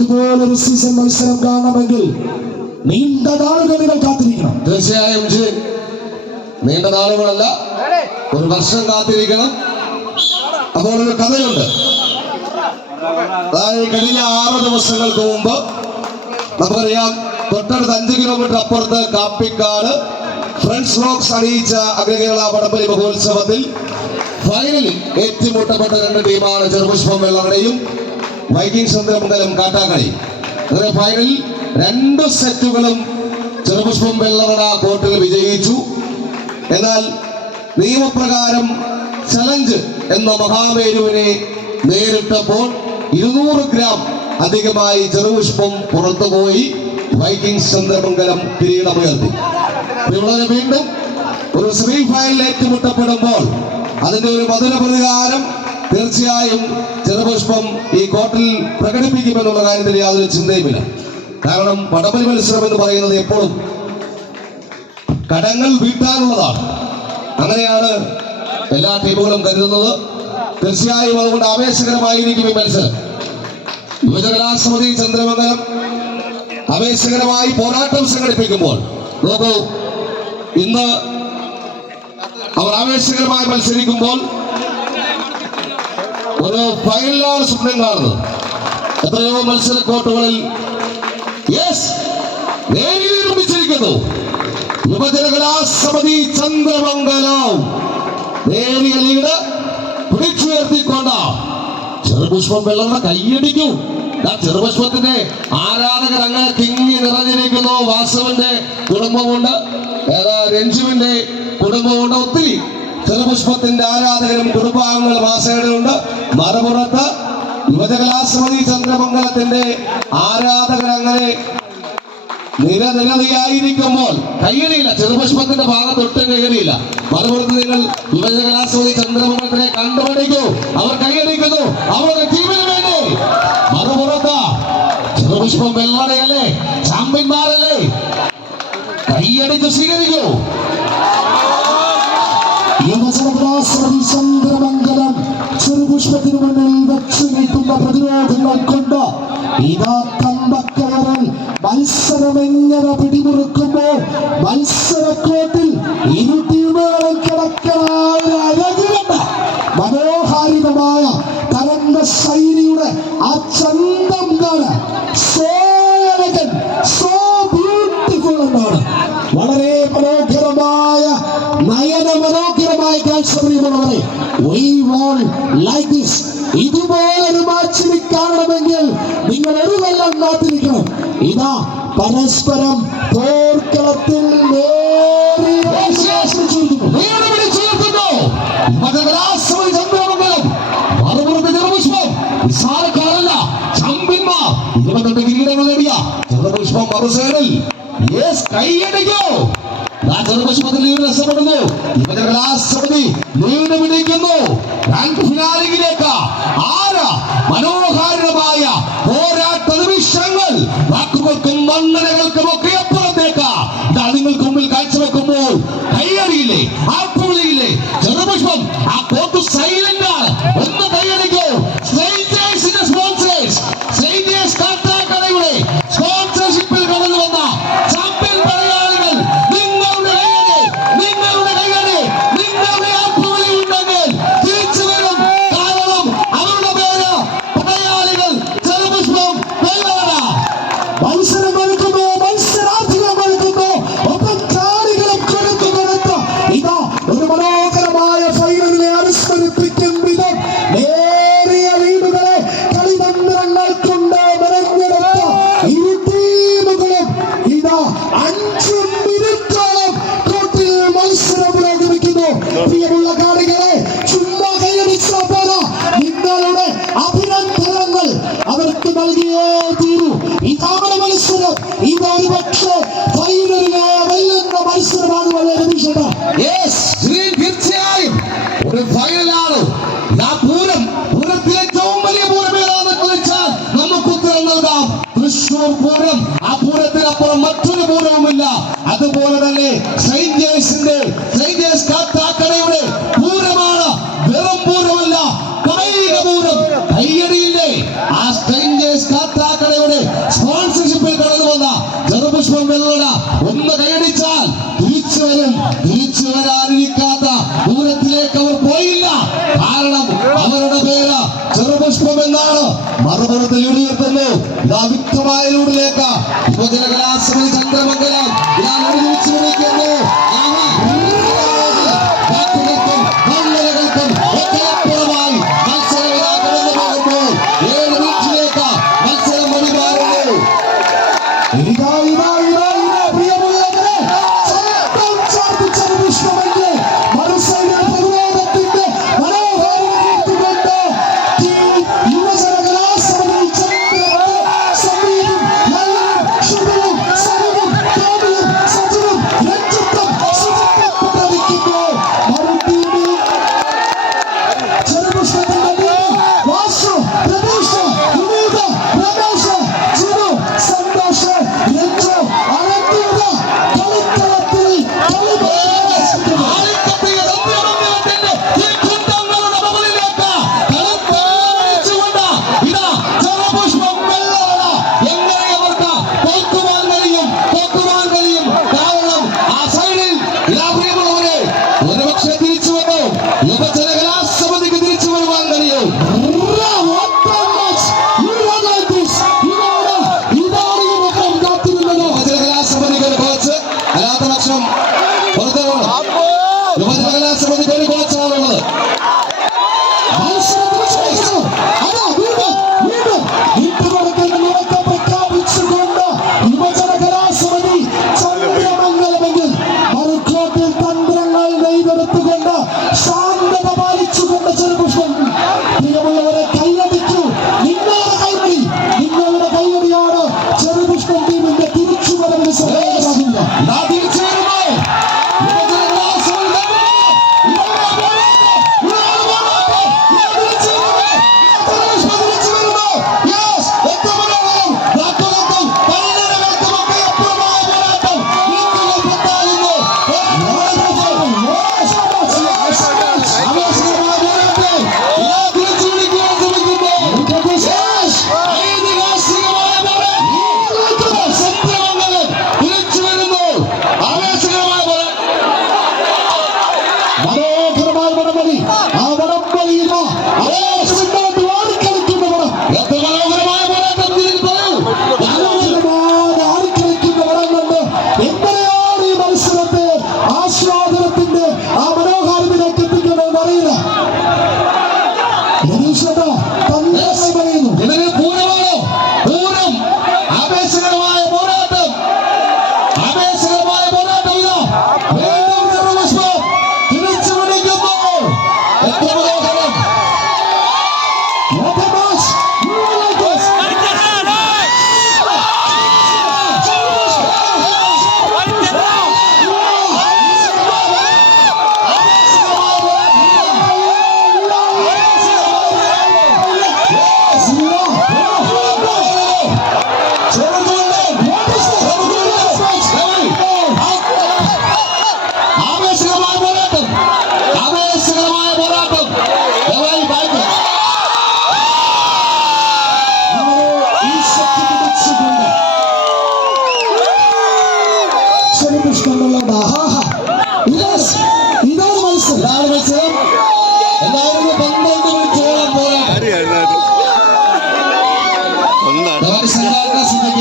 ഇതുപോലൊരു സീസൺ മത്സരം കാണണമെങ്കിൽ നീണ്ട നാളുകൾ നിങ്ങൾ കാത്തിരിക്കണം. തീർച്ചയായും നീണ്ട നാളുകളല്ല ഒരു വർഷം കാത്തിരിക്കണം. അപ്പോൾ ഒരു കഥയുണ്ട്. അതായത് കഴിഞ്ഞ ആറ് ദിവസങ്ങൾക്ക് മുമ്പ് നമുക്കറിയാം തൊട്ടടുത്ത് അഞ്ച് കിലോമീറ്റർ അപ്പുറത്ത് കാപ്പിക്കാട് ഫ്രണ്ട്സ് റോക്സ് അണിയിച്ച അഗ്രകേരള വടംവലി മഹോത്സവത്തിൽ ഫൈനലിൽ ഏറ്റുമുട്ടപ്പെട്ട രണ്ട് ടീമാണ് ചെറുപുഷ്പം വെള്ളറടയും വൈകിങ് ചന്ദ്രമംഗലം കാട്ടാക്കളി. അങ്ങനെ ഫൈനലിൽ രണ്ട് സെറ്റുകളും ചെറുപുഷ്പം വെള്ളവട കോർട്ടിൽ വിജയിച്ചു. എന്നാൽ നിയമപ്രകാരം ചലഞ്ച് എന്ന മഹാമേരുവിനെ നേരിട്ടപ്പോൾ ഇരുന്നൂറ് ഗ്രാം അധികമായി ചെറുപുഷ്പം പുറത്തുപോയി വൈകിങ്സ് ചന്ദ്രമംഗലം കിരീടമുയർത്തി. ഇവിടെ വീണ്ടും ഒരു സെമി ഫൈനൽ ഏറ്റുമുട്ടപ്പെടുമ്പോൾ അതിന്റെ ഒരു മധുര പ്രതികാരം തീർച്ചയായും ചെറുപുഷ്പം ഈ കോർട്ടിൽ പ്രകടിപ്പിക്കുമെന്നുള്ള കാര്യത്തിൽ യാതൊരു ചിന്തയുമില്ല. കാരണം വടംവലി മത്സരം എന്ന് പറയുന്നത് എപ്പോഴും കടങ്ങൾ വീട്ടാനുള്ളതാണ്. അങ്ങനെയാണ് എല്ലാ ടീമുകളും കരുതുന്നത്. തീർച്ചയായും അതുകൊണ്ട് ആവേശകരമായിരിക്കും ഈ മത്സരം. യുവജകലാസമിതി ചന്ദ്രമംഗലം ആവേശകരമായി പോരാട്ടം സംഘടിപ്പിക്കുമ്പോൾ നോക്കൂ ഇന്ന് അവർ ആവേശകരമായി മത്സരിക്കുമ്പോൾ ഒരു ഫൈനലാണ് സ്വപ്നം കാണുന്നത്. എത്രയോ മത്സര കോട്ടുകളിൽ യെസ് നിർമ്മിച്ചിരിക്കുന്നു. യുവജനകലാസമിതി ചന്ദ്രമംഗലം. നേരിയ ലീഡ് പിടിച്ചുയർത്തിക്കൊണ്ട്. ചെറുപുഷ്പം കൈയടിക്കും ആ ചെറുപുഷ്പത്തിന്റെ ആരാധകർ അങ്ങനെ തിങ്ങി നിറഞ്ഞിരിക്കുന്നു. വാസവന്റെ കുടുംബമുണ്ട്. രഞ്ജുവിന്റെ കുടുംബമുണ്ട്? ഒത്തിരി. ചെറുപുഷ്പത്തിന്റെ ആരാധകരും കുടുംബാംഗങ്ങളും ആ സൈഡിലുണ്ട് മറുപുറത്ത് യുവജകലാശ്രമതി ചന്ദ്രമംഗലത്തിന്റെ ആരാധകർ അങ്ങനെ നിര നിരനിയായിരിക്കുമ്പോൾ കയ്യടിയില്ല ചെറുപുഷ്പത്തിന്റെ ഭാഗത്ത് ഒട്ടും കയ്യടിയില്ല. മറുപുറത്ത് നിങ്ങൾ യുവജകലാശ്രമതി ചന്ദ്രമംഗലത്തിനെ കണ്ടുപിടിക്കൂ. അവർ കൈയടിക്കുന്നു അവരുടെ ടീമിന് വേണ്ടി. മറുപുറത്ത് ചെറുപുഷ്പം വെള്ളടയല്ലേ ചാമ്പ്യന്മാരല്ലേ? കയ്യടിച്ച് സ്വീകരിക്കൂ. യുവജനകലാസമിതി ചന്ദ്രമംഗലം ചെറുപുഷ്പത്തിന് മുന്നിൽ വെച്ച് നീട്ടുന്ന പ്രതിരോധങ്ങൾ കൊണ്ട് ഇതാ കമ്പക്കയറൽ മത്സരം എങ്ങനെ പിടിമുറുക്കുമ്പോൾ മത്സരക്കോട്ടിൽ ഇരു ടീമുകളും കിടക്കലായ അഴകുകണ്ട മനോഹാരിതമായ തരംഗ ശൈലിയുടെ ആ ചന്തം കാണാൻ സോ elegant, so beautiful എന്നാണ്. വളരെ നയന മനോഹരമായ കാഴ്ച പ്രിയമുള്ളവരെ we want like this. ഇതുപോലൊരു മാച്ചിന് കാണണമെങ്കിൽ നിങ്ങൾ ഒരു വെള്ളം കാത്തിരിക്കണം. ഇതാ പരസ്പരം പോർക്കളത്തിൽ നിസ്സാരക്കാരല്ല ചാമ്പ്യന്മാർ. ഇരുപത്തെട്ട് കിരീടങ്ങൾ നേടിയ ചെറുപുഷ്പം മറുസൈഡിൽ യെസ് കൈയടിക്കൂ. ചെറുപുഷ്പത്തിൽ ലീഡ് മനോഹാരിതമായ പോരാട്ട നിമിഷങ്ങൾ? വാക്കുകൾക്കും വന്ദനകൾക്കും ഇതാണ് മത്സരം ഇതൊരു പക്ഷേ ഫൈനലിനെ വെല്ലുന്ന മത്സരമാണ് വളരെ ഗ്രീൻ തീർച്ചയായും. ഒരു ഫൈനലാണ്. ആ പൂരം പൂരത്തിലെ ഏറ്റവും വലിയ പൂരം ഏതാണെന്ന് ചോദിച്ചാൽ നമുക്ക് ഉത്തരം നൽകാം. തൃശൂർ പൂരം. ആ പൂരത്തിനപ്പുറം മറ്റൊരു തിരിച്ചു വരും മനോഹരമായ വടംവലി ആവേശകരമായ